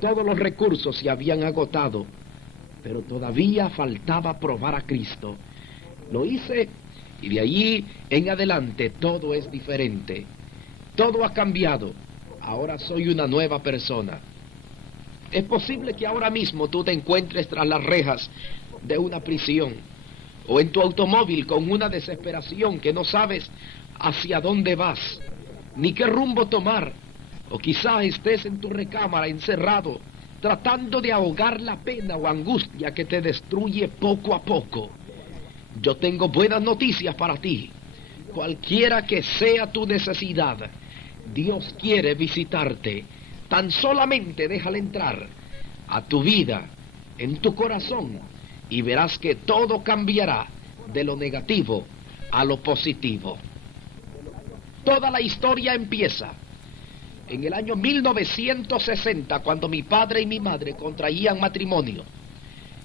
todos los recursos se habían agotado, pero todavía faltaba probar a Cristo. Lo hice y de allí en adelante todo es diferente. Todo ha cambiado. Ahora soy una nueva persona. Es posible que ahora mismo tú te encuentres tras las rejas de una prisión o en tu automóvil con una desesperación que no sabes hacia dónde vas ni qué rumbo tomar, o quizá estés en tu recámara encerrado tratando de ahogar la pena o angustia que te destruye poco a poco. Yo tengo buenas noticias para ti. Cualquiera que sea tu necesidad, Dios quiere visitarte. Tan solamente déjale entrar a tu vida, en tu corazón, y verás que todo cambiará de lo negativo a lo positivo. Toda la historia empieza en el año 1960, cuando mi padre y mi madre contraían matrimonio.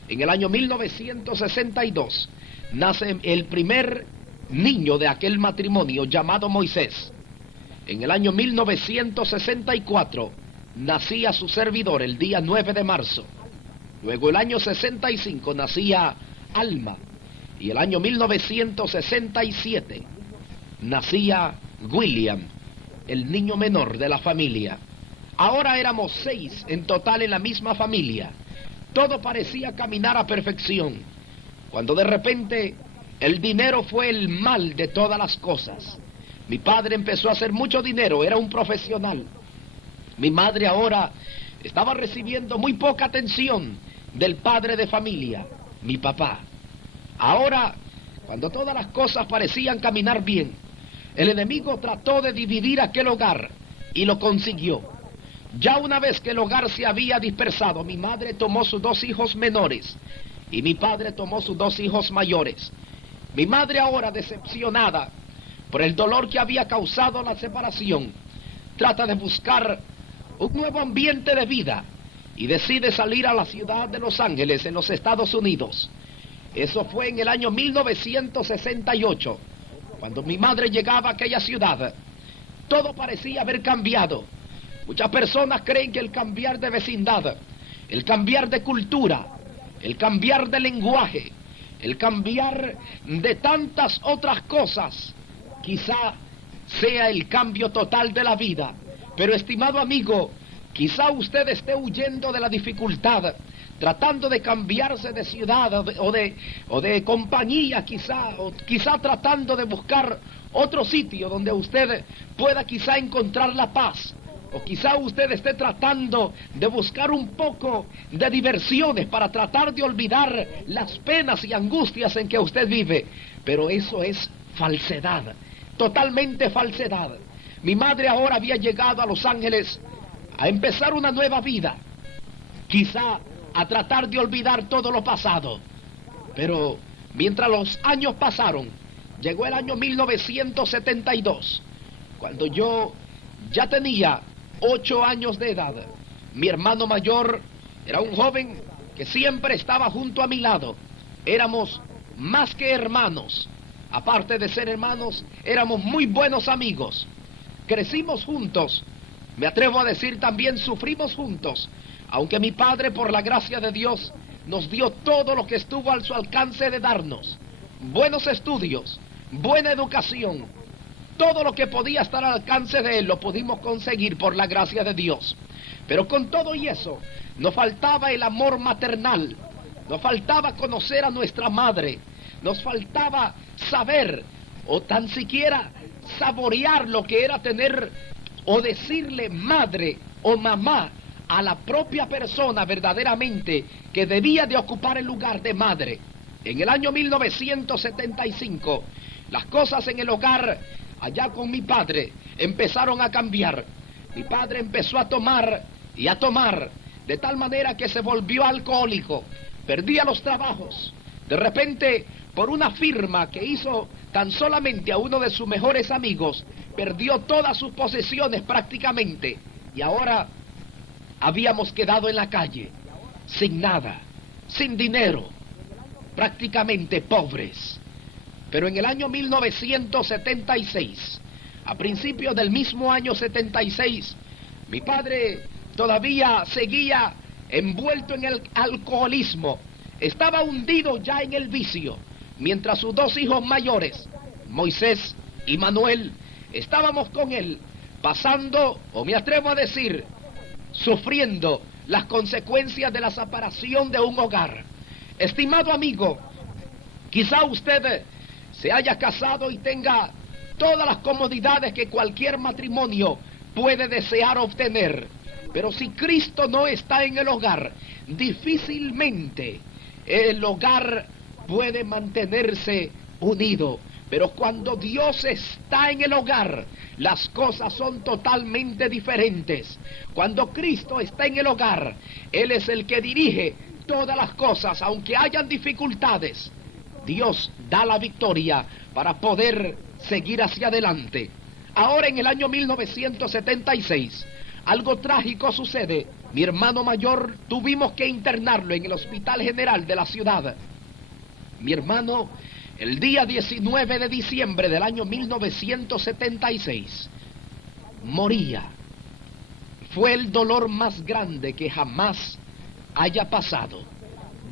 En el año 1962 nace el primer niño de aquel matrimonio, llamado Moisés. En el año 1964 nacía su servidor el día 9 de marzo. Luego el año 65 nacía Alma. Y el año 1967 nacía William, el niño menor de la familia. Ahora éramos 6 en total en la misma familia. Todo parecía caminar a perfección, cuando de repente el dinero fue el mal de todas las cosas. Mi padre empezó a hacer mucho dinero, era un profesional. Mi madre ahora estaba recibiendo muy poca atención del padre de familia, mi papá. Ahora, cuando todas las cosas parecían caminar bien, el enemigo trató de dividir aquel hogar y lo consiguió. Ya una vez que el hogar se había dispersado, mi madre tomó sus 2 hijos menores y mi padre tomó sus 2 hijos mayores. Mi madre, ahora decepcionada por el dolor que había causado la separación, trata de buscar un nuevo ambiente de vida y decide salir a la ciudad de Los Ángeles, en los Estados Unidos. Eso fue en el año 1968. Cuando mi madre llegaba a aquella ciudad, todo parecía haber cambiado. Muchas personas creen que el cambiar de vecindad, el cambiar de cultura, el cambiar de lenguaje, el cambiar de tantas otras cosas, quizá sea el cambio total de la vida. Pero, estimado amigo, quizá usted esté huyendo de la dificultad, tratando de cambiarse de ciudad o de compañía, quizá tratando de buscar otro sitio donde usted pueda quizá encontrar la paz, o quizá usted esté tratando de buscar un poco de diversiones para tratar de olvidar las penas y angustias en que usted vive. Pero eso es falsedad, totalmente falsedad. Mi madre ahora había llegado a Los Ángeles a empezar una nueva vida, quizá a tratar de olvidar todo lo pasado. Pero mientras los años pasaron, llegó el año 1972, cuando yo ya tenía 8 años de edad. Mi hermano mayor era un joven que siempre estaba junto a mi lado. Éramos más que hermanos. Aparte de ser hermanos, éramos muy buenos amigos. Crecimos juntos. Me atrevo a decir también sufrimos juntos. Aunque mi padre, por la gracia de Dios, nos dio todo lo que estuvo a su alcance de darnos. Buenos estudios, buena educación. Todo lo que podía estar al alcance de él lo pudimos conseguir por la gracia de Dios. Pero con todo y eso, nos faltaba el amor maternal. Nos faltaba conocer a nuestra madre. Nos faltaba saber, o tan siquiera saborear lo que era tener o decirle madre o mamá a la propia persona verdaderamente que debía de ocupar el lugar de madre. En el año 1975, las cosas en el hogar allá con mi padre empezaron a cambiar. Mi padre empezó a tomar y a tomar, de tal manera que se volvió alcohólico, perdía los trabajos. De repente, por una firma que hizo tan solamente a uno de sus mejores amigos, perdió todas sus posesiones prácticamente, y ahora habíamos quedado en la calle, sin nada, sin dinero, prácticamente pobres. Pero en el año 1976, a principios del mismo año 76, mi padre todavía seguía envuelto en el alcoholismo, estaba hundido ya en el vicio, mientras sus dos hijos mayores, Moisés y Manuel, estábamos con él, pasando, o me atrevo a decir, sufriendo las consecuencias de la separación de un hogar. Estimado amigo, quizá usted se haya casado y tenga todas las comodidades que cualquier matrimonio puede desear obtener, pero si Cristo no está en el hogar, difícilmente el hogar puede mantenerse unido. Pero cuando Dios está en el hogar, las cosas son totalmente diferentes. Cuando Cristo está en el hogar, Él es el que dirige todas las cosas, aunque hayan dificultades. Dios da la victoria para poder seguir hacia adelante. Ahora en el año 1976, algo trágico sucede. Mi hermano mayor tuvimos que internarlo en el Hospital General de la ciudad. Mi hermano, el día 19 de diciembre del año 1976, moría. Fue el dolor más grande que jamás haya pasado.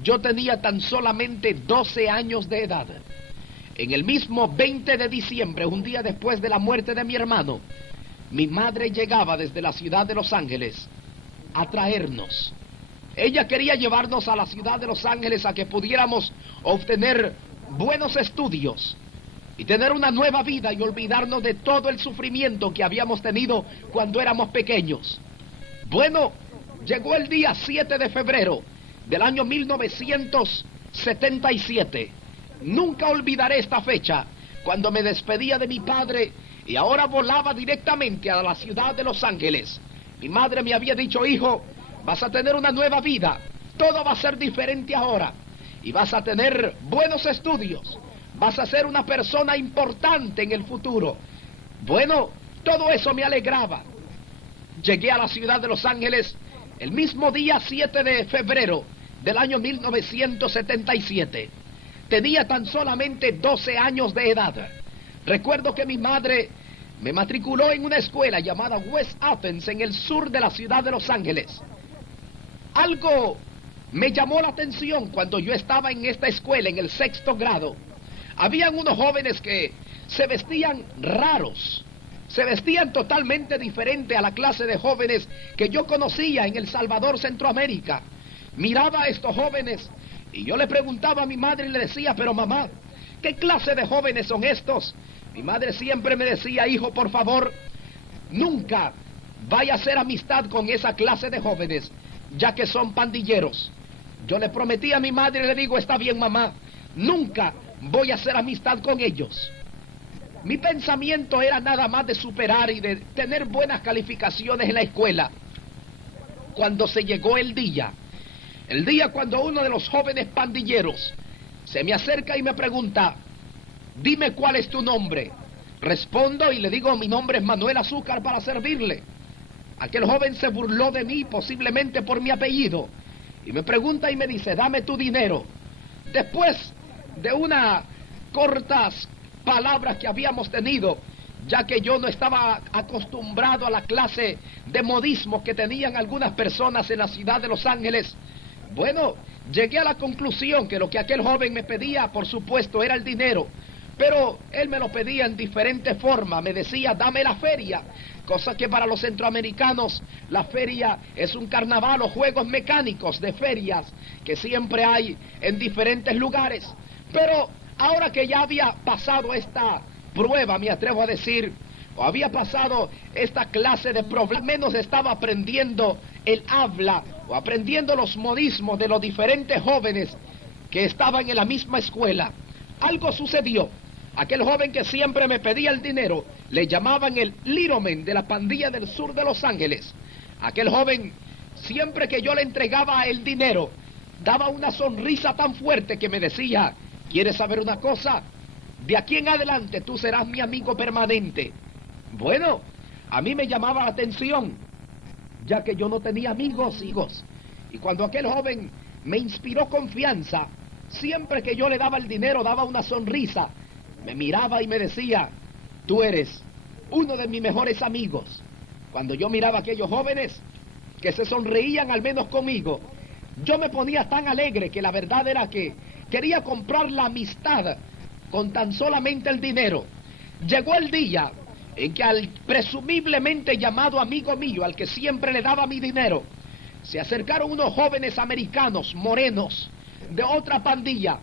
Yo tenía tan solamente 12 años de edad. En el mismo 20 de diciembre, un día después de la muerte de mi hermano, mi madre llegaba desde la ciudad de Los Ángeles a traernos. Ella quería llevarnos a la ciudad de Los Ángeles a que pudiéramos obtener buenos estudios y tener una nueva vida y olvidarnos de todo el sufrimiento que habíamos tenido cuando éramos pequeños. Bueno, llegó el día 7 de febrero del año 1977. Nunca olvidaré esta fecha, cuando me despedía de mi padre y ahora volaba directamente a la ciudad de Los Ángeles. Mi madre me había dicho: hijo, vas a tener una nueva vida, todo va a ser diferente ahora, y vas a tener buenos estudios, vas a ser una persona importante en el futuro. Bueno, todo eso me alegraba. Llegué a la ciudad de Los Ángeles el mismo día 7 de febrero del año 1977. Tenía tan solamente 12 años de edad. Recuerdo que mi madre me matriculó en una escuela llamada West Athens en el sur de la ciudad de Los Ángeles. Algo me llamó la atención cuando yo estaba en esta escuela, en el 6º grado. Habían unos jóvenes que se vestían raros, se vestían totalmente diferente a la clase de jóvenes que yo conocía en El Salvador, Centroamérica. Miraba a estos jóvenes y yo le preguntaba a mi madre y le decía: pero mamá, ¿qué clase de jóvenes son estos? Mi madre siempre me decía: hijo, por favor, nunca vaya a hacer amistad con esa clase de jóvenes, ya que son pandilleros. Yo le prometí a mi madre y le digo: está bien, mamá, nunca voy a hacer amistad con ellos. Mi pensamiento era nada más de superar y de tener buenas calificaciones en la escuela. Cuando se llegó el día cuando uno de los jóvenes pandilleros se me acerca y me pregunta: dime cuál es tu nombre. Respondo y le digo: mi nombre es Manuel Azúcar, para servirle. Aquel joven se burló de mí, posiblemente por mi apellido, y me pregunta y me dice: dame tu dinero. Después de unas cortas palabras que habíamos tenido, ya que yo no estaba acostumbrado a la clase de modismo que tenían algunas personas en la ciudad de Los Ángeles, bueno, llegué a la conclusión que lo que aquel joven me pedía, por supuesto, era el dinero, pero él me lo pedía en diferente forma. Me decía: dame la feria, cosa que para los centroamericanos la feria es un carnaval o juegos mecánicos de ferias que siempre hay en diferentes lugares. Pero ahora que ya había pasado esta prueba, me atrevo a decir, o había pasado esta clase de problemas, menos estaba aprendiendo el habla o aprendiendo los modismos de los diferentes jóvenes que estaban en la misma escuela. Algo sucedió. Aquel joven que siempre me pedía el dinero, le llamaban el Little Man de la pandilla del sur de Los Ángeles. Aquel joven, siempre que yo le entregaba el dinero, daba una sonrisa tan fuerte que me decía: ¿quieres saber una cosa? De aquí en adelante tú serás mi amigo permanente. Bueno, a mí me llamaba la atención, ya que yo no tenía amigos. Y cuando aquel joven me inspiró confianza, siempre que yo le daba el dinero, daba una sonrisa, me miraba y me decía: tú eres uno de mis mejores amigos. Cuando yo miraba a aquellos jóvenes, que se sonreían al menos conmigo. Yo me ponía tan alegre que la verdad era que quería comprar la amistad con tan solamente el dinero. Llegó el día en que al presumiblemente llamado amigo mío, al que siempre le daba mi dinero, se acercaron unos jóvenes americanos, morenos, de otra pandilla.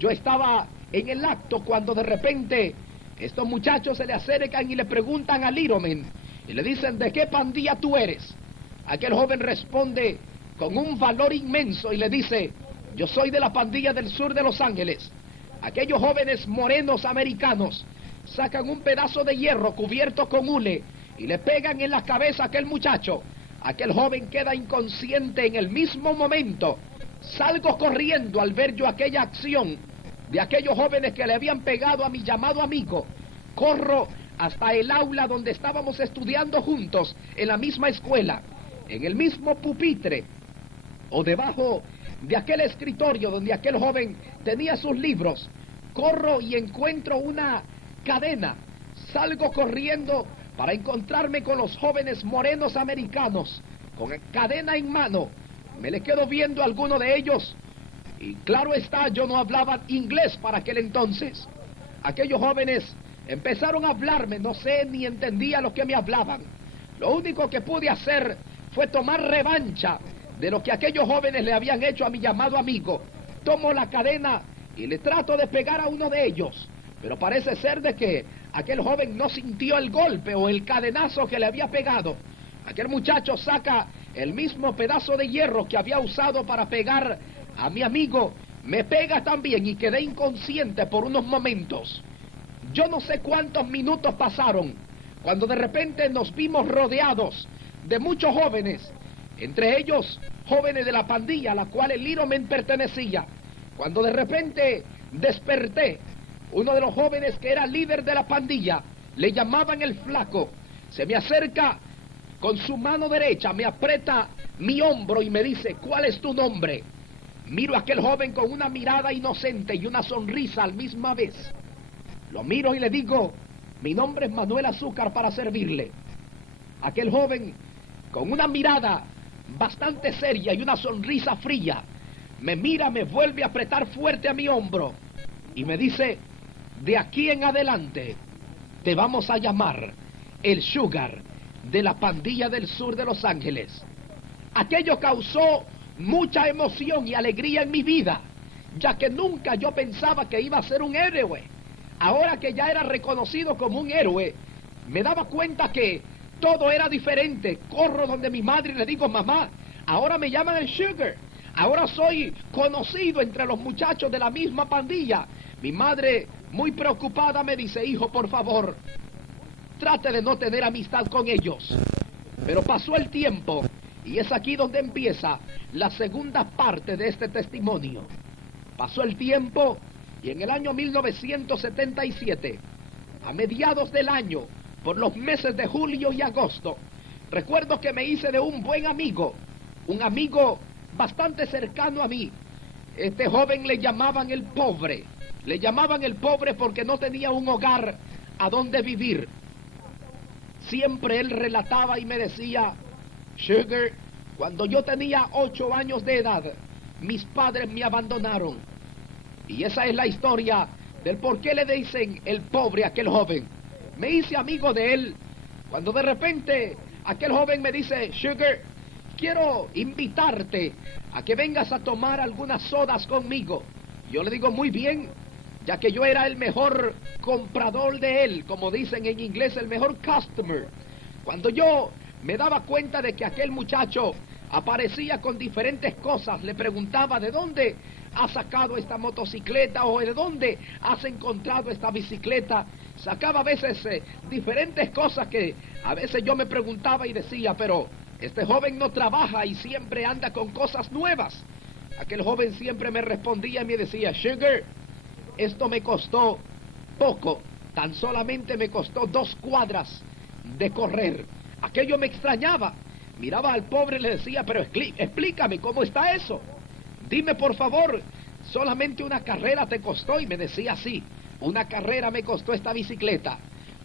Yo estaba en el acto cuando de repente estos muchachos se le acercan y le preguntan a Littleman y le dicen: ¿de qué pandilla tú eres? Aquel joven responde con un valor inmenso y le dice: yo soy de la pandilla del sur de Los Ángeles. Aquellos jóvenes morenos americanos sacan un pedazo de hierro cubierto con hule y le pegan en la cabeza a aquel muchacho. Aquel joven queda inconsciente en el mismo momento. Salgo corriendo al ver yo aquella acción de aquellos jóvenes que le habían pegado a mi llamado amigo. Corro hasta el aula donde estábamos estudiando juntos, en la misma escuela, en el mismo pupitre, o debajo de aquel escritorio donde aquel joven tenía sus libros. Corro y encuentro una cadena. Salgo corriendo para encontrarme con los jóvenes morenos americanos, con cadena en mano. Me le quedo viendo a alguno de ellos, y claro está, yo no hablaba inglés para aquel entonces. Aquellos jóvenes empezaron a hablarme, no sé ni entendía lo que me hablaban. Lo único que pude hacer fue tomar revancha de lo que aquellos jóvenes le habían hecho a mi llamado amigo. Tomo la cadena y le trato de pegar a uno de ellos, pero parece ser de que aquel joven no sintió el golpe o el cadenazo que le había pegado. Aquel muchacho saca el mismo pedazo de hierro que había usado para pegar a mi amigo, me pega también y quedé inconsciente por unos momentos. Yo no sé cuántos minutos pasaron cuando de repente nos vimos rodeados de muchos jóvenes, entre ellos jóvenes de la pandilla a la cual el Littleman pertenecía. Cuando de repente desperté, uno de los jóvenes que era líder de la pandilla, le llamaban el Flaco, se me acerca con su mano derecha, me aprieta mi hombro y me dice: ¿cuál es tu nombre? Miro a aquel joven con una mirada inocente y una sonrisa al misma vez. Lo miro y le digo: mi nombre es Manuel Azúcar, para servirle. Aquel joven, con una mirada bastante seria y una sonrisa fría, me mira, me vuelve a apretar fuerte a mi hombro y me dice: de aquí en adelante te vamos a llamar el Sugar de la pandilla del sur de Los Ángeles. Aquello causó mucha emoción y alegría en mi vida, ya que nunca yo pensaba que iba a ser un héroe. Ahora que ya era reconocido como un héroe, me daba cuenta que todo era diferente. Corro donde mi madre y le digo: mamá, ahora me llaman el Sugar, ahora soy conocido entre los muchachos de la misma pandilla. Mi madre, muy preocupada, me dice: hijo, por favor, trate de no tener amistad con ellos. Pero pasó el tiempo y es aquí donde empieza la segunda parte de este testimonio. Pasó el tiempo y en el año 1977, a mediados del año, por los meses de julio y agosto, recuerdo que me hice de un buen amigo, un amigo bastante cercano a mí. Este joven le llamaban el pobre. Le llamaban el pobre porque no tenía un hogar a donde vivir. Siempre él relataba y me decía: Sugar, cuando yo tenía 8 años de edad, mis padres me abandonaron. Y esa es la historia del por qué le dicen el pobre a aquel joven. Me hice amigo de él cuando de repente aquel joven me dice: Sugar, quiero invitarte a que vengas a tomar algunas sodas conmigo. Yo le digo: muy bien, ya que yo era el mejor comprador de él, como dicen en inglés, el mejor customer. Cuando yo me daba cuenta de que aquel muchacho aparecía con diferentes cosas, le preguntaba: ¿de dónde has sacado esta motocicleta? O ¿de dónde has encontrado esta bicicleta? Sacaba a veces diferentes cosas que a veces yo me preguntaba y decía: pero este joven no trabaja y siempre anda con cosas nuevas. Aquel joven siempre me respondía y me decía: Sugar, esto me costó poco, tan solamente me costó 2 cuadras de correr. Aquello me extrañaba. Miraba al pobre y le decía: pero explícame, ¿cómo está eso? Dime por favor, ¿solamente una carrera te costó? Y me decía: sí, una carrera me costó esta bicicleta.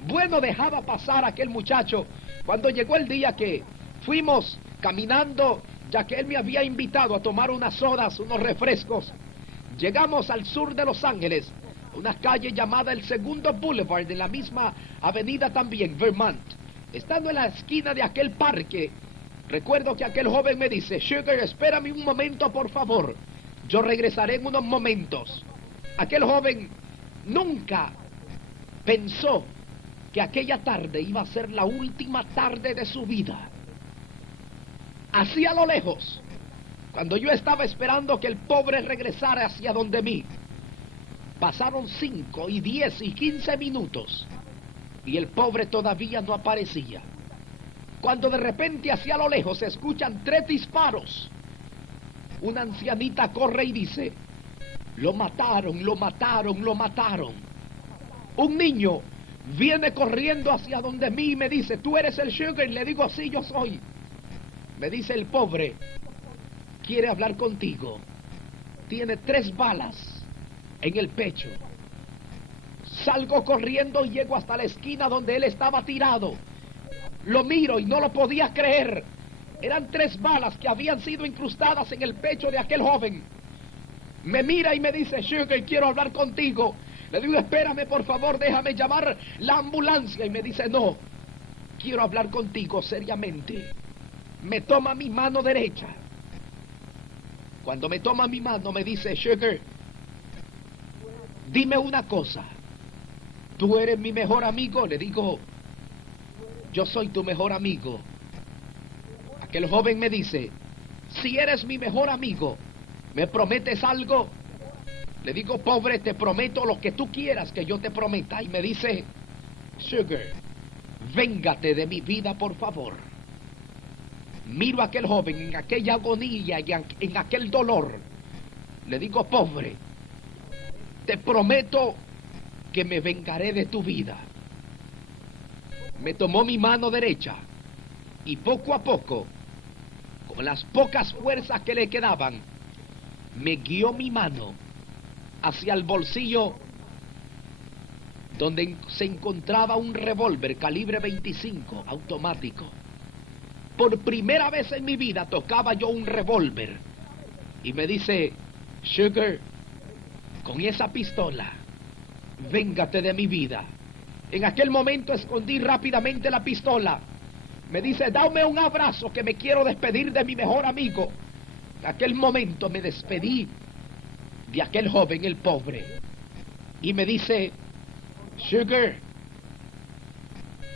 Bueno, dejaba pasar aquel muchacho cuando llegó el día que Fuimos caminando, ya que él me había invitado a tomar unas sodas, unos refrescos. Llegamos al sur de Los Ángeles, una calle llamada el Segundo Boulevard, de la misma avenida también, Vermont. Estando en la esquina de aquel parque, recuerdo que aquel joven me dice: Sugar, espérame un momento, por favor. Yo regresaré en unos momentos. Aquel joven nunca pensó que aquella tarde iba a ser la última tarde de su vida. Así a lo lejos, cuando yo estaba esperando que el pobre regresara hacia donde mí, pasaron 5 y 10 y 15 minutos y el pobre todavía no aparecía. Cuando de repente hacia lo lejos se escuchan 3 disparos, una ancianita corre y dice: lo mataron, lo mataron, lo mataron. Un niño viene corriendo hacia donde mí y me dice: ¿tú eres el Sugar? Le digo: sí, yo soy. Me dice el pobre: quiere hablar contigo. Tiene 3 balas en el pecho. Salgo corriendo y llego hasta la esquina donde él estaba tirado. Lo miro y no lo podía creer. Eran 3 balas que habían sido incrustadas en el pecho de aquel joven. Me mira y me dice: Sugar, quiero hablar contigo. Le digo: espérame, por favor, déjame llamar la ambulancia. Y me dice: no, quiero hablar contigo seriamente. Me toma mi mano derecha. Cuando me toma mi mano me dice: Sugar, dime una cosa. ¿Tú eres mi mejor amigo? Le digo: yo soy tu mejor amigo. Aquel joven me dice: si eres mi mejor amigo, ¿me prometes algo? Le digo: pobre, te prometo lo que tú quieras que yo te prometa. Y me dice: Sugar, véngate de mi vida, por favor. Miro a aquel joven en aquella agonía y en aquel dolor. Le digo: pobre, te prometo que me vengaré de tu vida. Me tomó mi mano derecha y poco a poco, con las pocas fuerzas que le quedaban, me guió mi mano hacia el bolsillo donde se encontraba un revólver calibre 25 automático. Por primera vez en mi vida tocaba yo un revólver. Y me dice: Sugar, con esa pistola, véngate de mi vida. En aquel momento escondí rápidamente la pistola. Me dice: dame un abrazo, que me quiero despedir de mi mejor amigo. En aquel momento me despedí de aquel joven, el pobre. Y me dice: Sugar,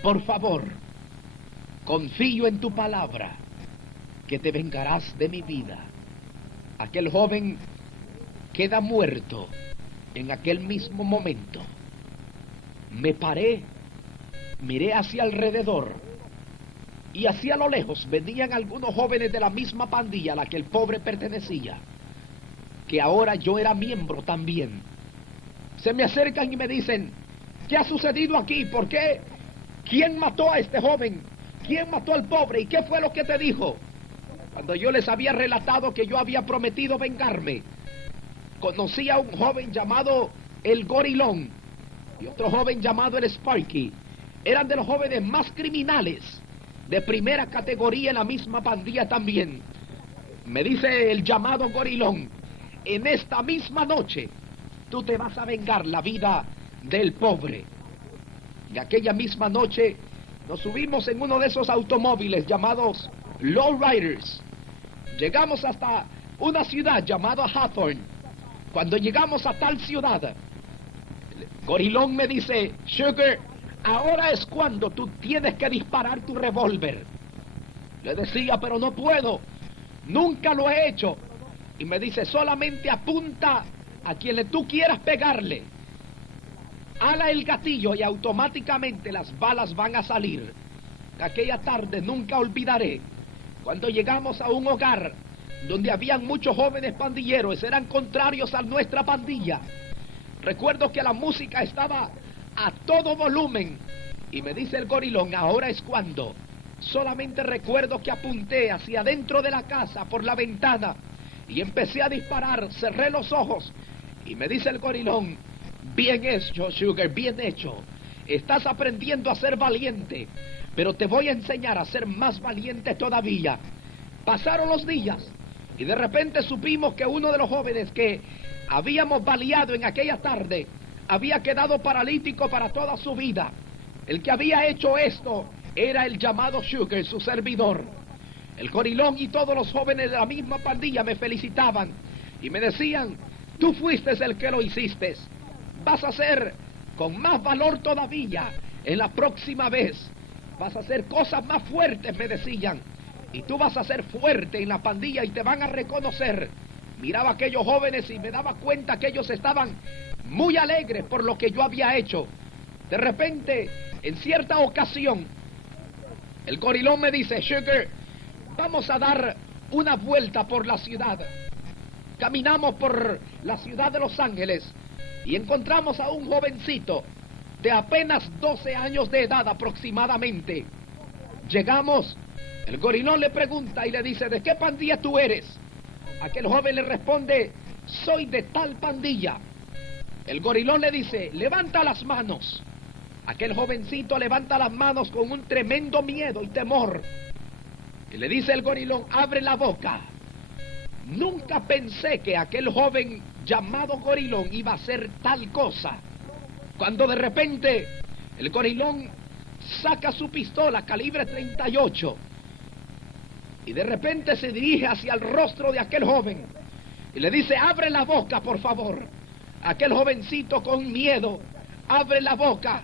por favor, confío en tu palabra, que te vengarás de mi vida. Aquel joven queda muerto en aquel mismo momento. Me paré, miré hacia alrededor y hacia lo lejos venían algunos jóvenes de la misma pandilla a la que el pobre pertenecía, que ahora yo era miembro también. Se me acercan y me dicen: ¿qué ha sucedido aquí? ¿Por qué? ¿Quién mató a este joven? ¿Quién mató al pobre? ¿Y qué fue lo que te dijo? Cuando yo les había relatado que yo había prometido vengarme, conocí a un joven llamado el Gorilón y otro joven llamado el Sparky. Eran de los jóvenes más criminales, de primera categoría en la misma pandilla también. Me dice el llamado Gorilón: en esta misma noche tú te vas a vengar la vida del pobre. Y aquella misma noche nos subimos en uno de esos automóviles llamados lowriders. Llegamos hasta una ciudad llamada Hawthorne. Cuando llegamos a tal ciudad, Gorilón me dice: Sugar, ahora es cuando tú tienes que disparar tu revólver. Le decía: pero no puedo, nunca lo he hecho. Y me dice: solamente apunta a quien tú quieras pegarle. Ala el gatillo y automáticamente las balas van a salir. Aquella tarde nunca olvidaré, cuando llegamos a un hogar donde habían muchos jóvenes pandilleros, eran contrarios a nuestra pandilla. Recuerdo que la música estaba a todo volumen y me dice el Gorilón: ahora es cuando. Solamente recuerdo que apunté hacia adentro de la casa por la ventana y empecé a disparar, cerré los ojos y me dice el Gorilón: bien hecho, Sugar, bien hecho. Estás aprendiendo a ser valiente. pero te voy a enseñar a ser más valiente todavía. Pasaron los días y de repente supimos que uno de los jóvenes que habíamos baleado en aquella tarde había quedado paralítico para toda su vida. El que había hecho esto era el llamado Sugar, su servidor. El gorilón y todos los jóvenes de la misma pandilla me felicitaban y me decían: tú fuiste el que lo hiciste. Vas a hacer con más valor todavía en la próxima vez. Vas a hacer cosas más fuertes, me decían. Y tú vas a ser fuerte en la pandilla y te van a reconocer. Miraba a aquellos jóvenes y me daba cuenta que ellos estaban muy alegres por lo que yo había hecho. De repente, en cierta ocasión, el gorilón me dice: Sugar, vamos a dar una vuelta por la ciudad. Caminamos por la ciudad de Los Ángeles y encontramos a un jovencito de apenas 12 años de edad aproximadamente. Llegamos, el gorilón le pregunta y le dice: ¿de qué pandilla tú eres? Aquel joven le responde: soy de tal pandilla. El gorilón le dice: levanta las manos. Aquel jovencito levanta las manos con un tremendo miedo y temor. Y le dice el gorilón: abre la boca. Nunca pensé que aquel joven llamado gorilón iba a hacer tal cosa. Cuando de repente el gorilón saca su pistola calibre 38 y de repente se dirige hacia el rostro de aquel joven y le dice: abre la boca, por favor. Aquel jovencito con miedo abre la boca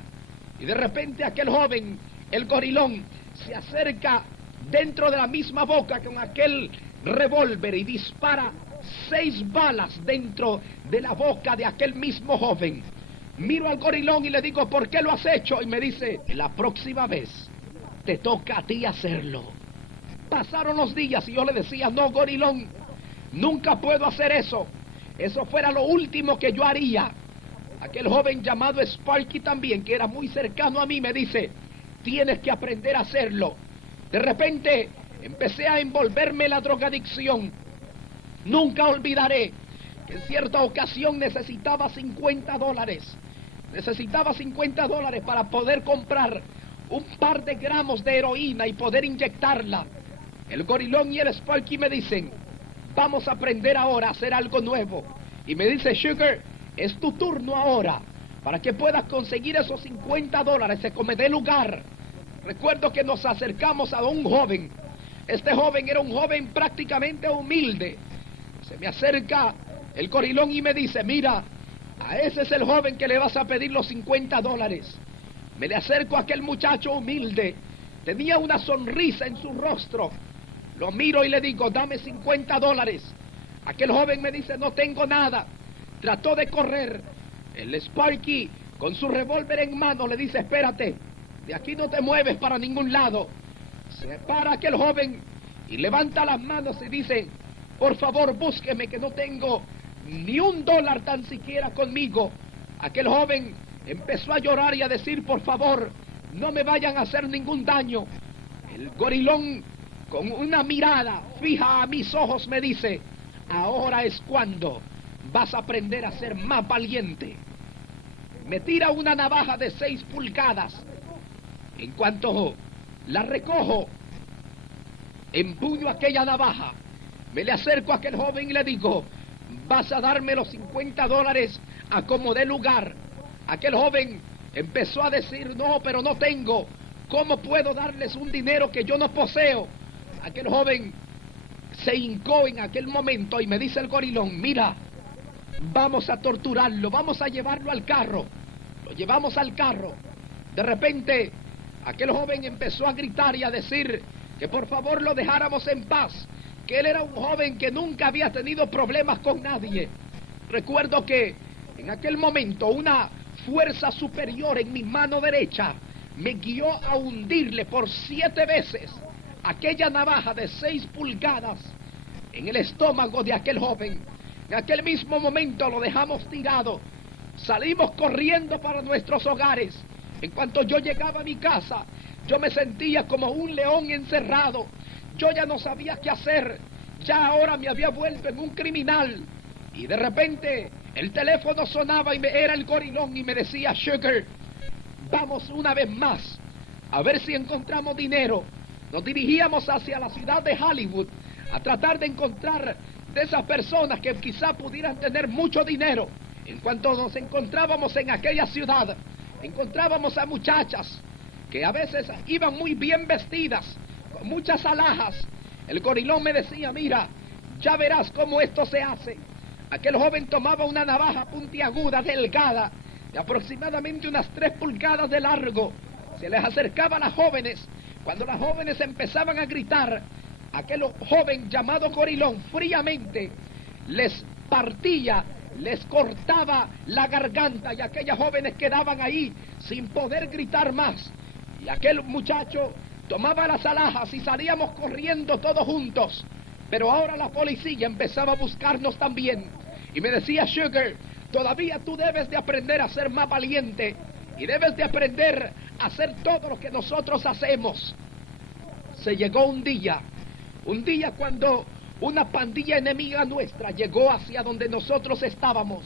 y de repente aquel joven, el gorilón, se acerca dentro de la misma boca con aquel revólver y dispara 6 balas dentro de la boca de aquel mismo joven. Miro al gorilón y le digo: ¿por qué lo has hecho? Y me dice: la próxima vez te toca a ti hacerlo. Pasaron los días y yo le decía: no, gorilón, nunca puedo hacer eso. Eso fuera lo último que yo haría. Aquel joven llamado Sparky también, que era muy cercano a mí, me dice: tienes que aprender a hacerlo. De repente empecé a envolverme en la drogadicción. Nunca olvidaré que en cierta ocasión necesitaba $50. Necesitaba $50 para poder comprar un par de gramos de heroína y poder inyectarla. El gorilón y el Sparky me dicen: vamos a aprender ahora a hacer algo nuevo. Y me dice: Sugar, es tu turno ahora para que puedas conseguir esos $50 y que me dé lugar. Recuerdo que nos acercamos a un joven. Este joven era un joven prácticamente humilde. Se me acerca el gorilón y me dice: mira, a ese es el joven que le vas a pedir los $50. Me le acerco a aquel muchacho humilde. Tenía una sonrisa en su rostro. Lo miro y le digo: dame $50. Aquel joven me dice: no tengo nada. Trató de correr. El Sparky, con su revólver en mano, le dice: espérate, de aquí no te mueves para ningún lado. Se para aquel joven y levanta las manos y dice: por favor, búsqueme, que no tengo ni $1 tan siquiera conmigo. Aquel joven empezó a llorar y a decir: por favor, no me vayan a hacer ningún daño. El gorilón, con una mirada fija a mis ojos, me dice: ahora es cuando vas a aprender a ser más valiente. Me tira una navaja de 6 pulgadas. En cuanto la recojo, empuño aquella navaja, me le acerco a aquel joven y le digo: vas a darme los $50 a como dé lugar. Aquel joven empezó a decir: no, pero no tengo. ¿Cómo puedo darles un dinero que yo no poseo? Aquel joven se hincó en aquel momento y me dice el gorilón: mira, vamos a torturarlo, vamos a llevarlo al carro. Lo llevamos al carro. De repente, aquel joven empezó a gritar y a decir que por favor lo dejáramos en paz, que él era un joven que nunca había tenido problemas con nadie. Recuerdo que en aquel momento una fuerza superior en mi mano derecha me guió a hundirle por 7 veces aquella navaja de 6 pulgadas en el estómago de aquel joven. En aquel mismo momento lo dejamos tirado. Salimos corriendo para nuestros hogares. En cuanto yo llegaba a mi casa, yo me sentía como un león encerrado. Yo ya no sabía qué hacer. Ya ahora me había vuelto en un criminal. Y de repente el teléfono sonaba y era el gorilón y me decía: Sugar, vamos una vez más a ver si encontramos dinero. Nos dirigíamos hacia la ciudad de Hollywood a tratar de encontrar de esas personas que quizá pudieran tener mucho dinero. En cuanto nos encontrábamos en aquella ciudad, encontrábamos a muchachas que a veces iban muy bien vestidas, con muchas alhajas. El gorilón me decía, mira, ya verás cómo esto se hace. Aquel joven tomaba una navaja puntiaguda, delgada, de aproximadamente unas 3 pulgadas de largo. Se les acercaba a las jóvenes. Cuando las jóvenes empezaban a gritar, aquel joven llamado gorilón fríamente les partía, les cortaba la garganta, y aquellas jóvenes quedaban ahí sin poder gritar más. Y aquel muchacho tomaba las alhajas y salíamos corriendo todos juntos. Pero ahora la policía empezaba a buscarnos también. Y me decía, Sugar, todavía tú debes de aprender a ser más valiente y debes de aprender a hacer todo lo que nosotros hacemos. Se llegó un día cuando una pandilla enemiga nuestra llegó hacia donde nosotros estábamos.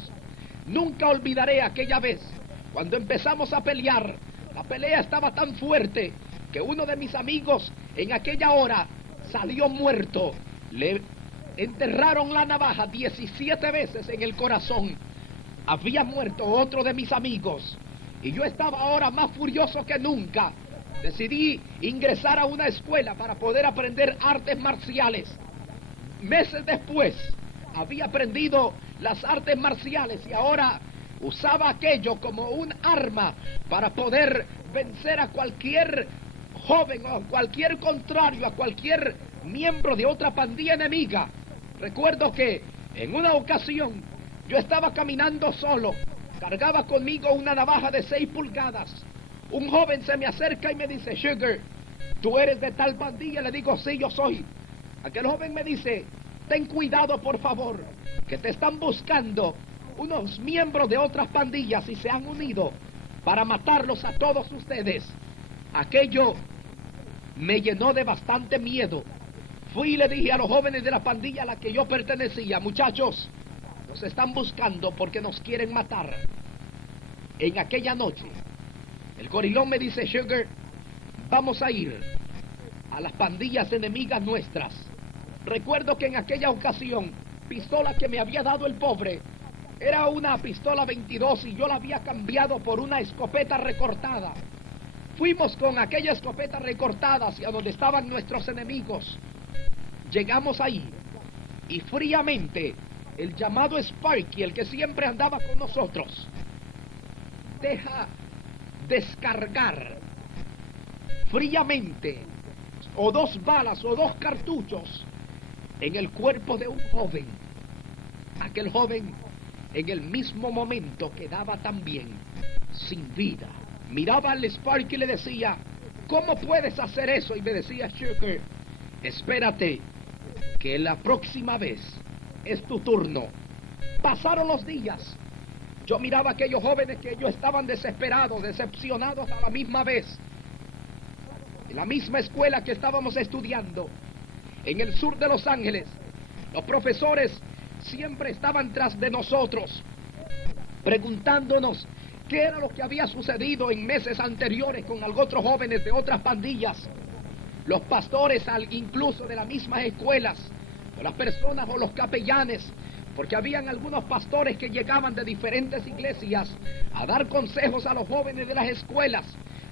Nunca olvidaré aquella vez cuando empezamos a pelear. La pelea estaba tan fuerte que uno de mis amigos en aquella hora salió muerto. Le enterraron la navaja 17 veces en el corazón. Había muerto otro de mis amigos y yo estaba ahora más furioso que nunca. Decidí ingresar a una escuela para poder aprender artes marciales. Meses después había aprendido las artes marciales y ahora usaba aquello como un arma para poder vencer a cualquier joven o a cualquier contrario, a cualquier miembro de otra pandilla enemiga. Recuerdo que en una ocasión yo estaba caminando solo, cargaba conmigo una navaja de 6 pulgadas. Un joven se me acerca y me dice, Sugar, ¿tú eres de tal pandilla? Le digo, sí, yo soy. Aquel joven me dice, ten cuidado por favor, que te están buscando unos miembros de otras pandillas y se han unido para matarlos a todos ustedes. Aquello me llenó de bastante miedo. Fui y le dije a los jóvenes de la pandilla a la que yo pertenecía, muchachos, nos están buscando porque nos quieren matar. En aquella noche, el gorilón me dice, Sugar, vamos a ir a las pandillas enemigas nuestras. Recuerdo que en aquella ocasión, pistola que me había dado el pobre, era una pistola 22 y yo la había cambiado por una escopeta recortada. Fuimos con aquella escopeta recortada hacia donde estaban nuestros enemigos. Llegamos ahí y fríamente el llamado Sparky, el que siempre andaba con nosotros, deja descargar fríamente o 2 balas o 2 cartuchos en el cuerpo de un joven. Aquel joven en el mismo momento quedaba también sin vida. Miraba al Sparky y le decía, ¿cómo puedes hacer eso? Y me decía, Sugar, espérate, que la próxima vez es tu turno. Pasaron los días. Yo miraba a aquellos jóvenes que ellos estaban desesperados, decepcionados a la misma vez. En la misma escuela que estábamos estudiando, en el sur de Los Ángeles, los profesores siempre estaban tras de nosotros, preguntándonos qué era lo que había sucedido en meses anteriores con otros jóvenes de otras pandillas. Los pastores, incluso de las mismas escuelas, o las personas o los capellanes, porque habían algunos pastores que llegaban de diferentes iglesias a dar consejos a los jóvenes de las escuelas.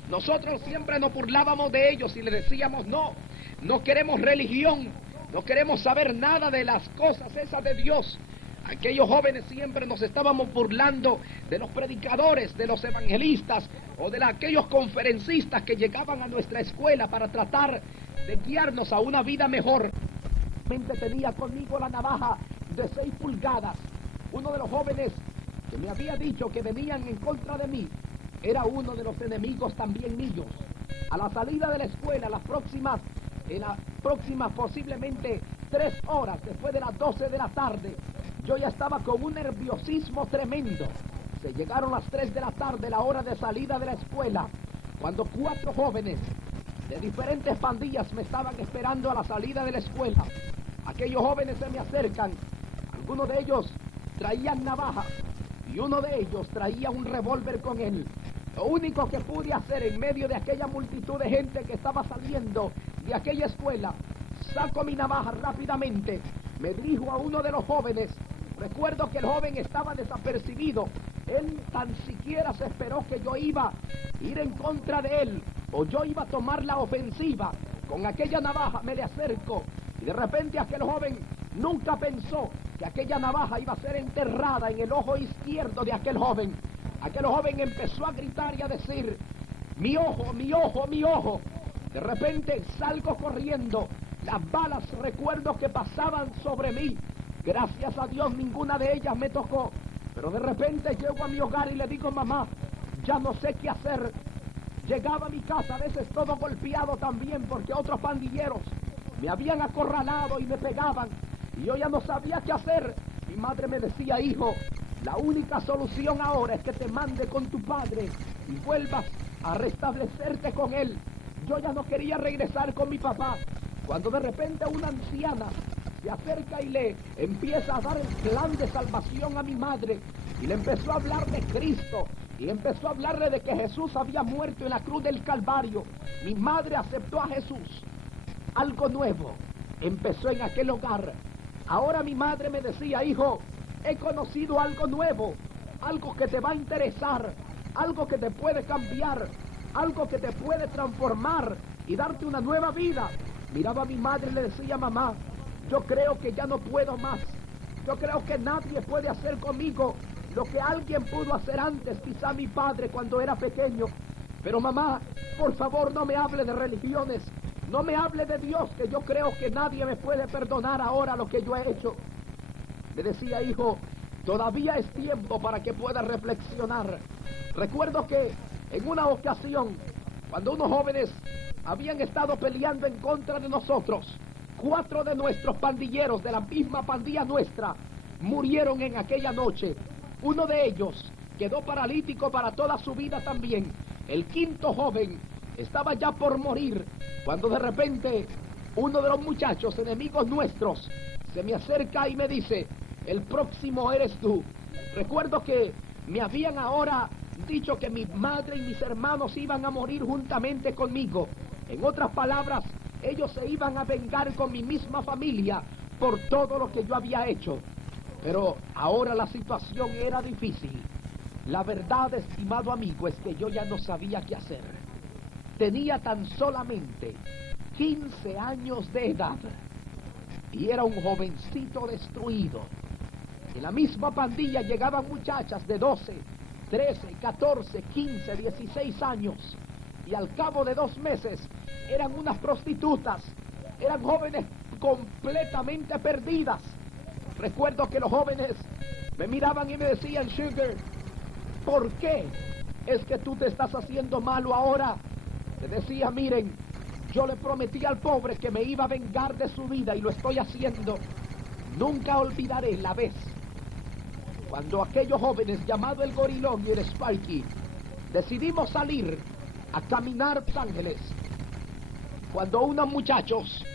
Nosotros siempre nos burlábamos de ellos y les decíamos, no queremos religión, no queremos saber nada de las cosas esas de Dios. Aquellos jóvenes siempre nos estábamos burlando de los predicadores, de los evangelistas o de aquellos conferencistas que llegaban a nuestra escuela para tratar de guiarnos a una vida mejor. Tenía conmigo la navaja de 6 pulgadas. Uno de los jóvenes que me había dicho que venían en contra de mí era uno de los enemigos también míos. A la salida de la escuela, en las próximas posiblemente 3 horas, después de las 12 de la tarde, yo ya estaba con un nerviosismo tremendo. Se llegaron las 3 de la tarde, la hora de salida de la escuela, cuando 4 jóvenes de diferentes pandillas me estaban esperando a la salida de la escuela. Aquellos jóvenes se me acercan, algunos de ellos traían navajas y uno de ellos traía un revólver con él. Lo único que pude hacer en medio de aquella multitud de gente que estaba saliendo de aquella escuela, saco mi navaja rápidamente, me dirijo a uno de los jóvenes. Recuerdo que el joven estaba desapercibido. Él tan siquiera se esperó que yo iba a ir en contra de él, o yo iba a tomar la ofensiva. Con aquella navaja me le acerco, y de repente aquel joven nunca pensó que aquella navaja iba a ser enterrada en el ojo izquierdo de aquel joven. Aquel joven empezó a gritar y a decir: mi ojo, mi ojo, mi ojo. De repente salgo corriendo. Las balas, recuerdo que pasaban sobre mí. Gracias a Dios ninguna de ellas me tocó. Pero de repente llego a mi hogar y le digo: mamá, ya no sé qué hacer. Llegaba a mi casa a veces todo golpeado también, porque otros pandilleros me habían acorralado y me pegaban, y yo ya no sabía qué hacer. Mi madre me decía: hijo, la única solución ahora es que te mande con tu padre y vuelvas a restablecerte con él. Yo ya no quería regresar con mi papá, cuando de repente una anciana se acerca y le empieza a dar el plan de salvación a mi madre, y le empezó a hablar de Cristo, y empezó a hablarle de que Jesús había muerto en la cruz del Calvario. Mi madre aceptó a Jesús. Algo nuevo empezó en aquel hogar. Ahora mi madre me decía: hijo, he conocido algo nuevo, algo que te va a interesar, algo que te puede cambiar, algo que te puede transformar y darte una nueva vida. Miraba a mi madre y le decía: mamá, yo creo que ya no puedo más. Yo creo que nadie puede hacer conmigo lo que alguien pudo hacer antes, quizá mi padre cuando era pequeño. Pero mamá, por favor, no me hable de religiones, no me hable de Dios, que yo creo que nadie me puede perdonar ahora lo que yo he hecho. Le decía: hijo, todavía es tiempo para que puedas reflexionar. Recuerdo que en una ocasión, cuando unos jóvenes habían estado peleando en contra de nosotros, 4 de nuestros pandilleros de la misma pandilla nuestra murieron en aquella noche. Uno de ellos quedó paralítico para toda su vida también. El 5.º joven estaba ya por morir, cuando de repente uno de los muchachos enemigos nuestros se me acerca y me dice: el próximo eres tú. Recuerdo que me habían ahora dicho que mi madre y mis hermanos iban a morir juntamente conmigo. En otras palabras, ellos se iban a vengar con mi misma familia por todo lo que yo había hecho. Pero ahora la situación era difícil. La verdad, estimado amigo, es que yo ya no sabía qué hacer. Tenía tan solamente 15 años de edad y era un jovencito destruido. En la misma pandilla llegaban muchachas de 12, 13, 14, 15, 16 años, y al cabo de 2 meses eran unas prostitutas, eran jóvenes completamente perdidas. Recuerdo que los jóvenes me miraban y me decían: Sugar, ¿por qué es que tú te estás haciendo malo ahora? Le decía: miren, yo le prometí al pobre que me iba a vengar de su vida y lo estoy haciendo. Nunca olvidaré la vez cuando aquellos jóvenes, llamado el Gorilón y el Sparky, decidimos salir a caminar Los Ángeles. Cuando unos muchachos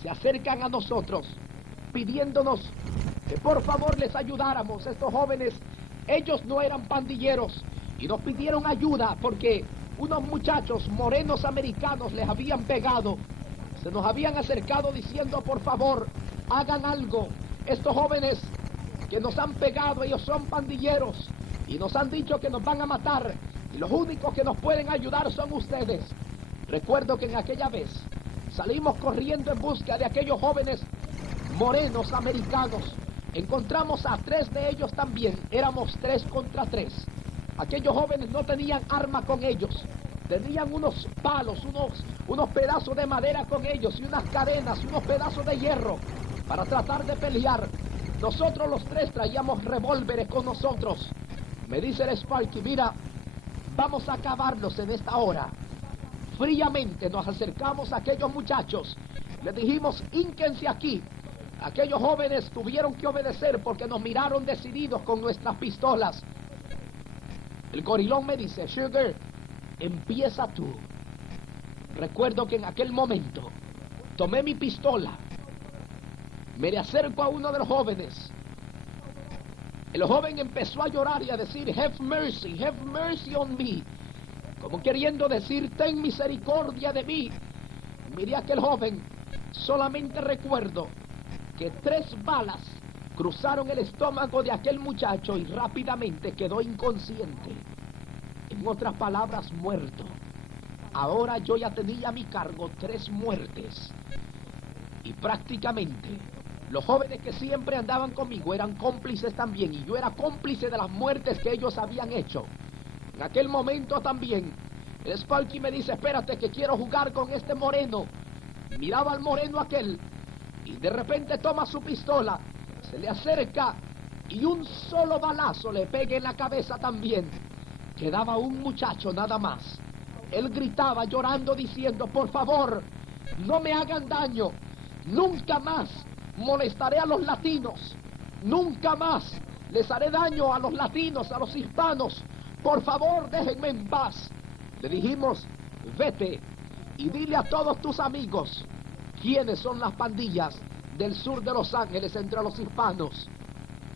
se acercan a nosotros pidiéndonos que por favor les ayudáramos. Estos jóvenes, ellos no eran pandilleros, y nos pidieron ayuda porque unos muchachos morenos americanos les habían pegado. Se nos habían acercado diciendo: por favor, hagan algo. Estos jóvenes que nos han pegado, ellos son pandilleros y nos han dicho que nos van a matar, y los únicos que nos pueden ayudar son ustedes. Recuerdo que en aquella vez salimos corriendo en busca de aquellos jóvenes morenos americanos. Encontramos a 3 de ellos también. Éramos 3 contra 3. Aquellos jóvenes no tenían arma con ellos. Tenían unos palos, unos pedazos de madera con ellos, y unas cadenas, y unos pedazos de hierro para tratar de pelear. Nosotros los 3 traíamos revólveres con nosotros. Me dice el Sparky: mira, vamos a acabarlos en esta hora. Fríamente nos acercamos a aquellos muchachos. Les dijimos: hínquense aquí. Aquellos jóvenes tuvieron que obedecer porque nos miraron decididos con nuestras pistolas. El Gorilón me dice: Sugar, empieza tú. Recuerdo que en aquel momento tomé mi pistola, me le acerco a uno de los jóvenes. El joven empezó a llorar y a decir: have mercy on me. como queriendo decir, ten misericordia de mí. Miré a aquel joven, solamente recuerdo que 3 balas cruzaron el estómago de aquel muchacho y rápidamente quedó inconsciente. En otras palabras, muerto. Ahora yo ya tenía a mi cargo 3 muertes. Y prácticamente los jóvenes que siempre andaban conmigo eran cómplices también, y yo era cómplice de las muertes que ellos habían hecho. En aquel momento también, el Sparky me dice, espérate que quiero jugar con este moreno. Miraba al moreno aquel, y de repente toma su pistola, se le acerca, y un solo balazo le pega en la cabeza también. Quedaba un muchacho nada más. Él gritaba llorando diciendo, por favor, no me hagan daño. Nunca más molestaré a los latinos. Nunca más les haré daño a los latinos, a los hispanos. Por favor, déjenme en paz. Le dijimos, vete y dile a todos tus amigos quiénes son las pandillas del sur de Los Ángeles entre los hispanos.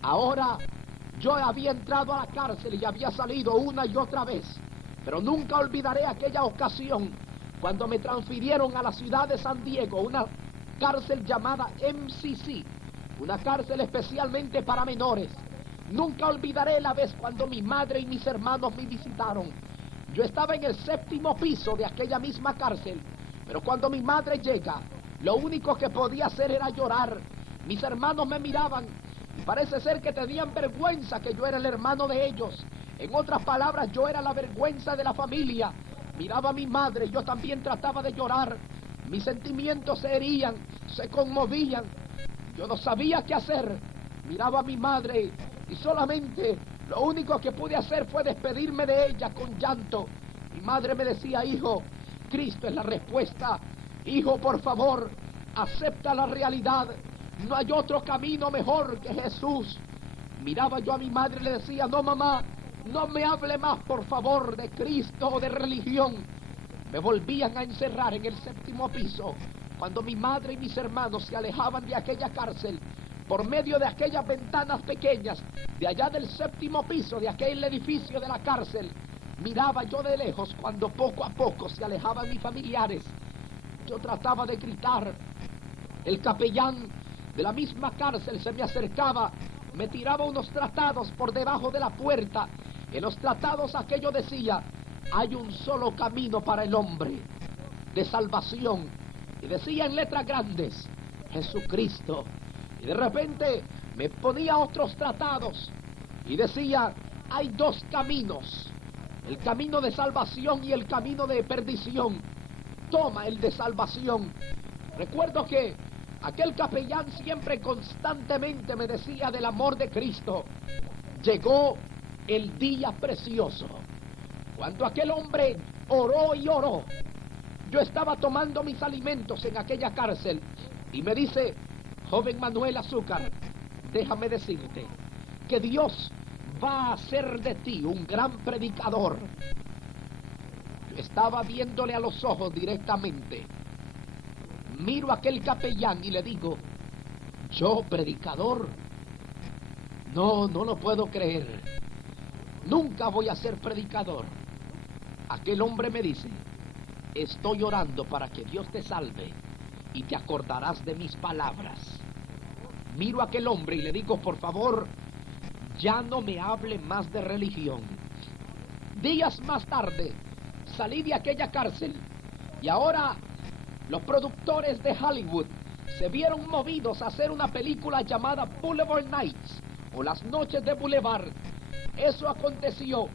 Ahora, yo había entrado a la cárcel y había salido una y otra vez, pero nunca olvidaré aquella ocasión cuando me transfirieron a la ciudad de San Diego, una cárcel llamada MCC, una cárcel especialmente para menores. Nunca olvidaré la vez cuando mi madre y mis hermanos me visitaron. Yo estaba en el 7º piso de aquella misma cárcel, pero cuando mi madre llega, lo único que podía hacer era llorar. Mis hermanos me miraban y parece ser que tenían vergüenza que yo era el hermano de ellos. En otras palabras, yo era la vergüenza de la familia. Miraba a mi madre, yo también trataba de llorar. Mis sentimientos se herían, se conmovían. Yo no sabía qué hacer. Miraba a mi madre y solamente lo único que pude hacer fue despedirme de ella con llanto. Mi madre me decía, hijo, Cristo es la respuesta. Hijo, por favor, acepta la realidad. No hay otro camino mejor que Jesús. Miraba yo a mi madre y le decía, no mamá, no me hable más por favor de Cristo o de religión. Me volvían a encerrar en el 7º piso. Cuando mi madre y mis hermanos se alejaban de aquella cárcel, por medio de aquellas ventanas pequeñas, de allá del 7º piso, de aquel edificio de la cárcel, miraba yo de lejos cuando poco a poco se alejaban mis familiares. Yo trataba de gritar. El capellán de la misma cárcel se me acercaba, me tiraba unos tratados por debajo de la puerta. En los tratados aquello decía, hay un solo camino para el hombre, de salvación. Y decía en letras grandes, Jesucristo. Y de repente me ponía otros tratados y decía, hay 2 caminos, el camino de salvación y el camino de perdición. Toma el de salvación. Recuerdo que aquel capellán siempre constantemente me decía del amor de Cristo. Llegó el día precioso, cuando aquel hombre oró y oró. Yo estaba tomando mis alimentos en aquella cárcel y me dice, joven Manuel Azúcar, déjame decirte que Dios va a hacer de ti un gran predicador. Yo estaba viéndole a los ojos directamente. Miro a aquel capellán y le digo, ¿yo predicador? No, no lo puedo creer. Nunca voy a ser predicador. Aquel hombre me dice, estoy orando para que Dios te salve y te acordarás de mis palabras. Miro a aquel hombre y le digo, por favor, ya no me hable más de religión. Días más tarde, salí de aquella cárcel y ahora los productores de Hollywood se vieron movidos a hacer una película llamada Boulevard Nights, o Las Noches de Boulevard. Eso aconteció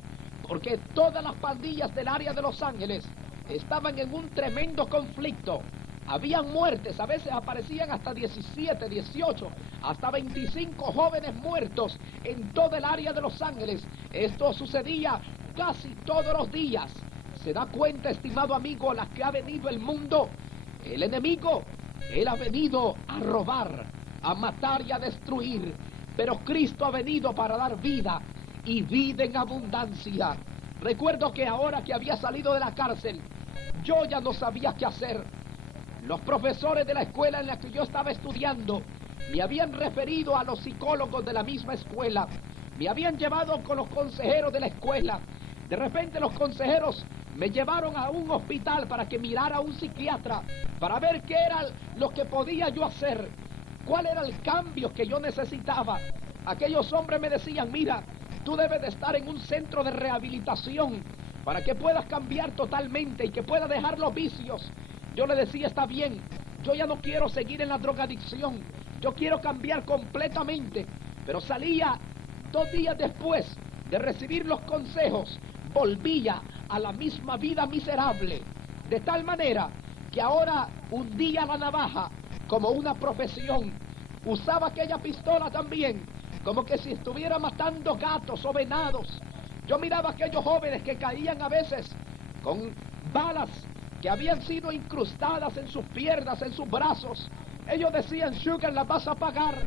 porque todas las pandillas del área de Los Ángeles estaban en un tremendo conflicto. Habían muertes, a veces aparecían hasta 17, 18, hasta 25 jóvenes muertos en todo el área de Los Ángeles. Esto sucedía casi todos los días. ¿Se da cuenta, estimado amigo, a las que ha venido el mundo? El enemigo, él ha venido a robar, a matar y a destruir. Pero Cristo ha venido para dar vida, y vida en abundancia. Recuerdo que ahora que había salido de la cárcel, yo ya no sabía qué hacer. Los profesores de la escuela en la que yo estaba estudiando me habían referido a los psicólogos de la misma escuela. Me habían llevado con los consejeros de la escuela. De repente los consejeros Me llevaron a un hospital para que mirara a un psiquiatra, para ver qué era lo que podía yo hacer, cuál era el cambio que yo necesitaba. Aquellos hombres me decían, mira, tú debes de estar en un centro de rehabilitación para que puedas cambiar totalmente y que puedas dejar los vicios. Yo le decía, está bien, yo ya no quiero seguir en la drogadicción, yo quiero cambiar completamente. Pero salía 2 días después de recibir los consejos, volvía a la misma vida miserable, de tal manera que ahora hundía la navaja como una profesión, usaba aquella pistola también como que si estuviera matando gatos o venados. Yo miraba a aquellos jóvenes que caían a veces con balas que habían sido incrustadas en sus piernas, en sus brazos. Ellos decían, Sugar, las vas a pagar.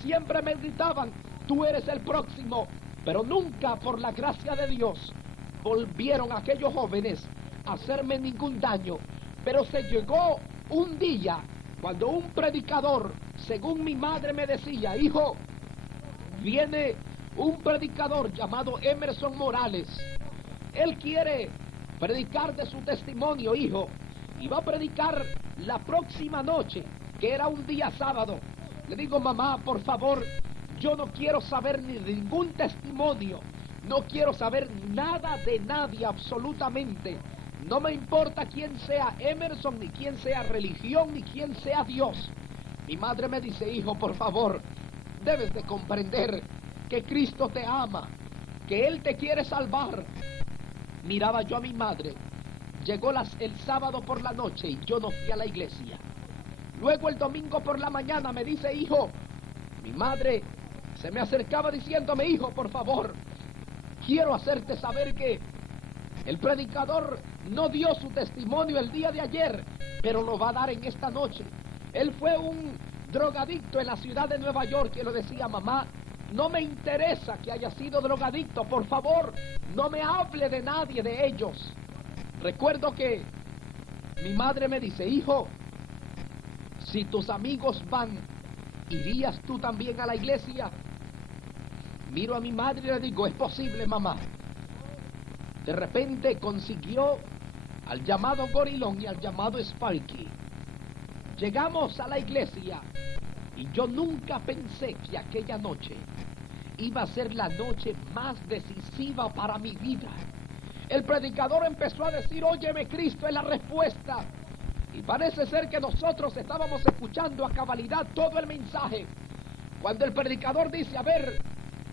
Siempre me gritaban, tú eres el próximo. Pero nunca, por la gracia de Dios, volvieron aquellos jóvenes a hacerme ningún daño. Pero se llegó un día cuando un predicador, según mi madre me decía, hijo, viene un predicador llamado Emerson Morales. Él quiere predicar de su testimonio, hijo, y va a predicar la próxima noche, que era un día sábado. Le digo, mamá, por favor, yo no quiero saber ni de ningún testimonio, no quiero saber nada de nadie, absolutamente. No me importa quién sea Emerson, ni quién sea religión, ni quién sea Dios. Mi madre me dice, hijo, por favor, debes de comprender que Cristo te ama, que Él te quiere salvar. Miraba yo a mi madre, llegó el sábado por la noche y yo no fui a la iglesia. Luego el domingo por la mañana me dice, hijo, mi madre se me acercaba diciéndome, hijo, por favor, quiero hacerte saber que el predicador no dio su testimonio el día de ayer, pero lo va a dar en esta noche. Él fue un drogadicto en la ciudad de Nueva York, que lo decía, mamá, no me interesa que haya sido drogadicto, por favor, no me hable de nadie de ellos. Recuerdo que mi madre me dice, hijo, si tus amigos van, ¿irías tú también a la iglesia? Miro a mi madre y le digo, es posible, mamá. De repente consiguió al llamado Gorilón y al llamado Sparky. Llegamos a la iglesia y yo nunca pensé que aquella noche iba a ser la noche más decisiva para mi vida. El predicador empezó a decir, óyeme, Cristo es la respuesta. Y parece ser que nosotros estábamos escuchando a cabalidad todo el mensaje. Cuando el predicador dice, a ver,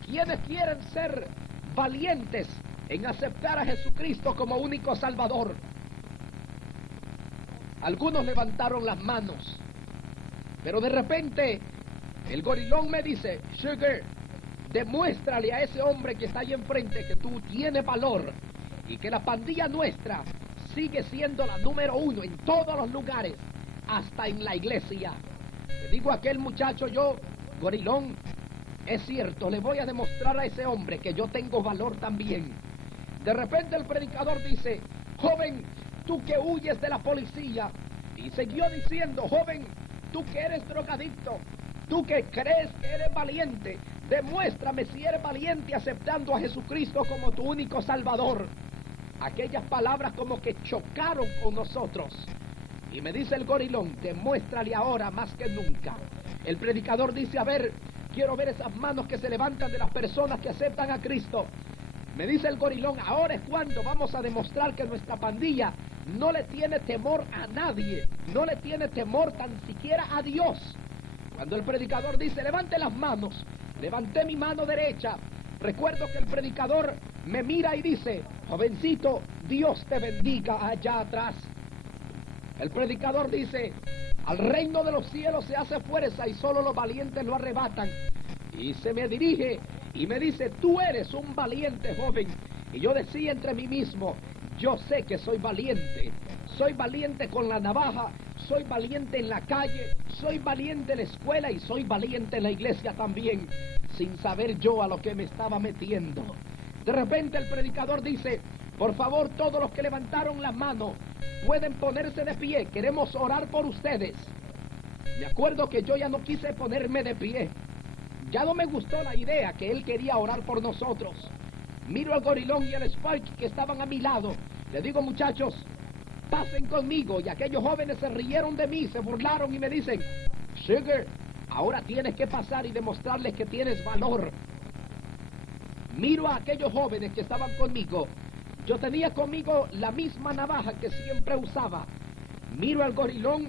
¿quiénes quieren ser valientes en aceptar a Jesucristo como único Salvador? Algunos levantaron las manos, pero de repente el Gorilón me dice, Sugar, demuéstrale a ese hombre que está ahí enfrente que tú tienes valor y que la pandilla nuestra sigue siendo la número 1 en todos los lugares, hasta en la iglesia. Le digo a aquel muchacho yo, Gorilón, es cierto, le voy a demostrar a ese hombre que yo tengo valor también. De repente el predicador dice, joven, tú que huyes de la policía. Y siguió diciendo, joven, tú que eres drogadicto, tú que crees que eres valiente, demuéstrame si eres valiente aceptando a Jesucristo como tu único Salvador. Aquellas palabras como que chocaron con nosotros. Y me dice el Gorilón, demuéstrale ahora más que nunca. El predicador dice, a ver, quiero ver esas manos que se levantan de las personas que aceptan a Cristo. Me dice el Gorilón, ahora es cuando vamos a demostrar que nuestra pandilla no le tiene temor a nadie, no le tiene temor tan siquiera a Dios. Cuando el predicador dice, levante las manos, levanté mi mano derecha. Recuerdo que el predicador me mira y dice, jovencito, Dios te bendiga allá atrás. El predicador dice, al reino de los cielos se hace fuerza y solo los valientes lo arrebatan. Y se me dirige y me dice, tú eres un valiente, joven. Y yo decía entre mí mismo, yo sé que soy valiente con la navaja, soy valiente en la calle, soy valiente en la escuela y soy valiente en la iglesia también, sin saber yo a lo que me estaba metiendo. De repente el predicador dice, por favor, todos los que levantaron la mano pueden ponerse de pie, queremos orar por ustedes. Me acuerdo que yo ya no quise ponerme de pie, ya no me gustó la idea que él quería orar por nosotros. Miro al Gorilón y al Sparky que estaban a mi lado. Le digo, muchachos, pasen conmigo. Y aquellos jóvenes se rieron de mí, se burlaron y me dicen, Sugar, ahora tienes que pasar y demostrarles que tienes valor. Miro a aquellos jóvenes que estaban conmigo. Yo tenía conmigo la misma navaja que siempre usaba. Miro al gorilón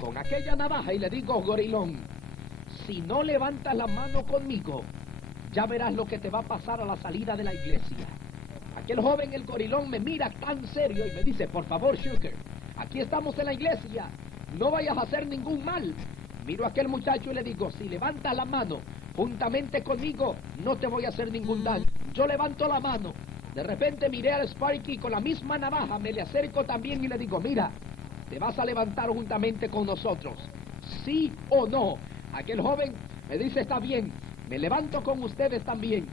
con aquella navaja y le digo, gorilón, si no levantas la mano conmigo, ya verás lo que te va a pasar a la salida de la iglesia. Aquel joven, el gorilón, me mira tan serio y me dice, por favor, Sugar, aquí estamos en la iglesia, no vayas a hacer ningún mal. Miro a aquel muchacho y le digo, si levantas la mano juntamente conmigo, no te voy a hacer ningún daño. Yo levanto la mano. De repente miré al Sparky con la misma navaja, me le acerco también y le digo, mira, te vas a levantar juntamente con nosotros, ¿sí o no? Aquel joven me dice, está bien, me levanto con ustedes también.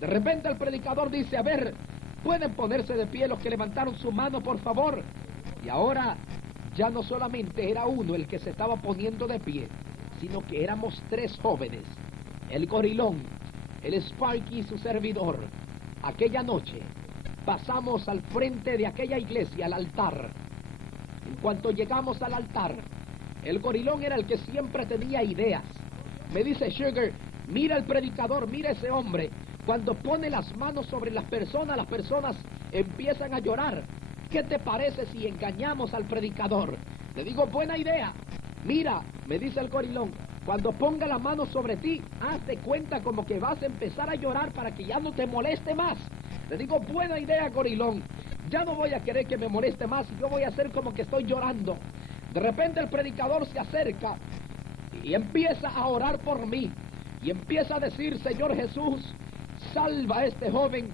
De repente el predicador dice, a ver, ¿pueden ponerse de pie los que levantaron su mano, por favor? Y ahora ya no solamente era uno el que se estaba poniendo de pie, sino que éramos 3 jóvenes, el gorilón, el Sparky y su servidor. Aquella noche pasamos al frente de aquella iglesia, al altar. En cuanto llegamos al altar, el gorilón era el que siempre tenía ideas. Me dice, Sugar, mira el predicador, mira ese hombre. Cuando pone las manos sobre las personas empiezan a llorar. ¿Qué te parece si engañamos al predicador? Le digo, buena idea. Mira, me dice el gorilón, cuando ponga la mano sobre ti, hazte cuenta como que vas a empezar a llorar para que ya no te moleste más. Le digo, buena idea, gorilón. Ya no voy a querer que me moleste más, yo voy a hacer como que estoy llorando. De repente el predicador se acerca y empieza a orar por mí. Y empieza a decir, Señor Jesús, salva a este joven.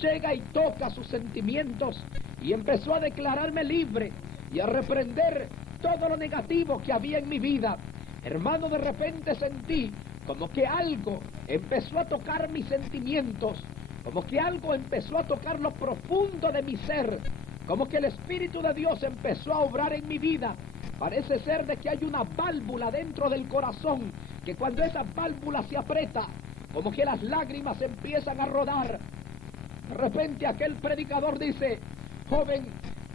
Llega y toca sus sentimientos. Y empezó a declararme libre y a reprender todo lo negativo que había en mi vida. Hermano, de repente sentí como que algo empezó a tocar mis sentimientos. Como que algo empezó a tocar lo profundo de mi ser. Como que el Espíritu de Dios empezó a obrar en mi vida. Parece ser de que hay una válvula dentro del corazón, que cuando esa válvula se aprieta, como que las lágrimas empiezan a rodar. De repente aquel predicador dice, joven,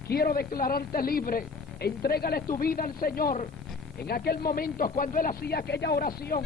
quiero declararte libre, entrégale tu vida al Señor. En aquel momento, cuando él hacía aquella oración,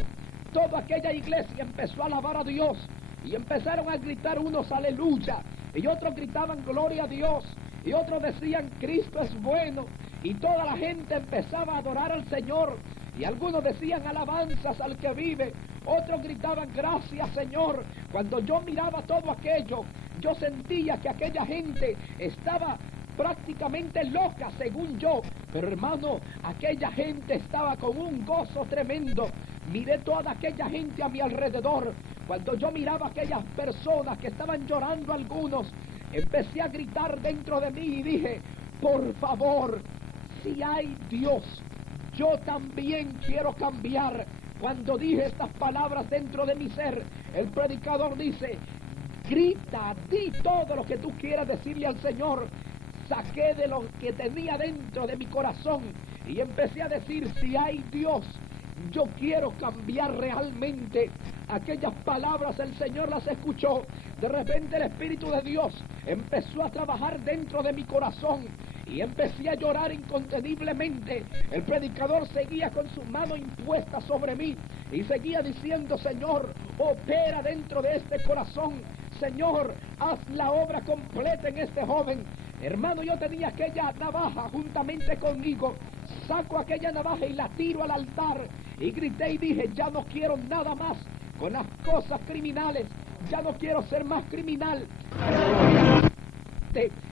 toda aquella iglesia empezó a alabar a Dios. Y empezaron a gritar unos aleluya, y otros gritaban gloria a Dios, y otros decían Cristo es bueno, y toda la gente empezaba a adorar al Señor, y algunos decían alabanzas al que vive, otros gritaban gracias Señor. Cuando yo miraba todo aquello, yo sentía que aquella gente estaba prácticamente loca según yo, pero hermano, aquella gente estaba con un gozo tremendo. Miré toda aquella gente a mi alrededor. Cuando yo miraba a aquellas personas que estaban llorando algunos, empecé a gritar dentro de mí y dije, por favor, si hay Dios, yo también quiero cambiar. Cuando dije estas palabras dentro de mi ser, el predicador dice, grita, di todo lo que tú quieras decirle al Señor. Saqué de lo que tenía dentro de mi corazón y empecé a decir, si hay Dios, yo quiero cambiar realmente. Aquellas palabras el Señor las escuchó. De repente el Espíritu de Dios empezó a trabajar dentro de mi corazón y empecé a llorar inconteniblemente. El predicador seguía con su mano impuesta sobre mí y seguía diciendo, Señor, opera dentro de este corazón. Señor, haz la obra completa en este joven. Hermano, yo tenía aquella navaja juntamente conmigo. Saco aquella navaja y la tiro al altar. Y grité y dije, ya no quiero nada más con las cosas criminales. Ya no quiero ser más criminal.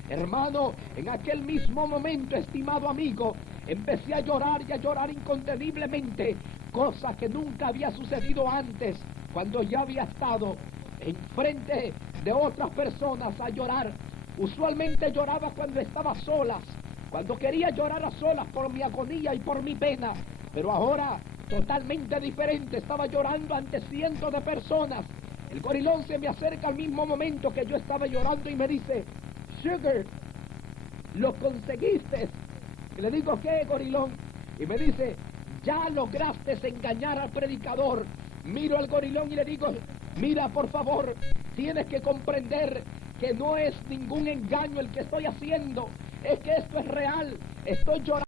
Hermano, en aquel mismo momento, estimado amigo, empecé a llorar y a llorar inconteniblemente. Cosa que nunca había sucedido antes, cuando ya había estado enfrente de otras personas a llorar. Usualmente lloraba cuando estaba a solas, cuando quería llorar a solas por mi agonía y por mi pena, pero ahora totalmente diferente, estaba llorando ante cientos de personas. El gorilón se me acerca al mismo momento que yo estaba llorando y me dice, Sugar, lo conseguiste. Y le digo, ¿qué, gorilón? Y me dice, ya lograste engañar al predicador. Miro al gorilón y le digo, mira, por favor, tienes que comprender que no es ningún engaño el que estoy haciendo, es que esto es real. Estoy llorando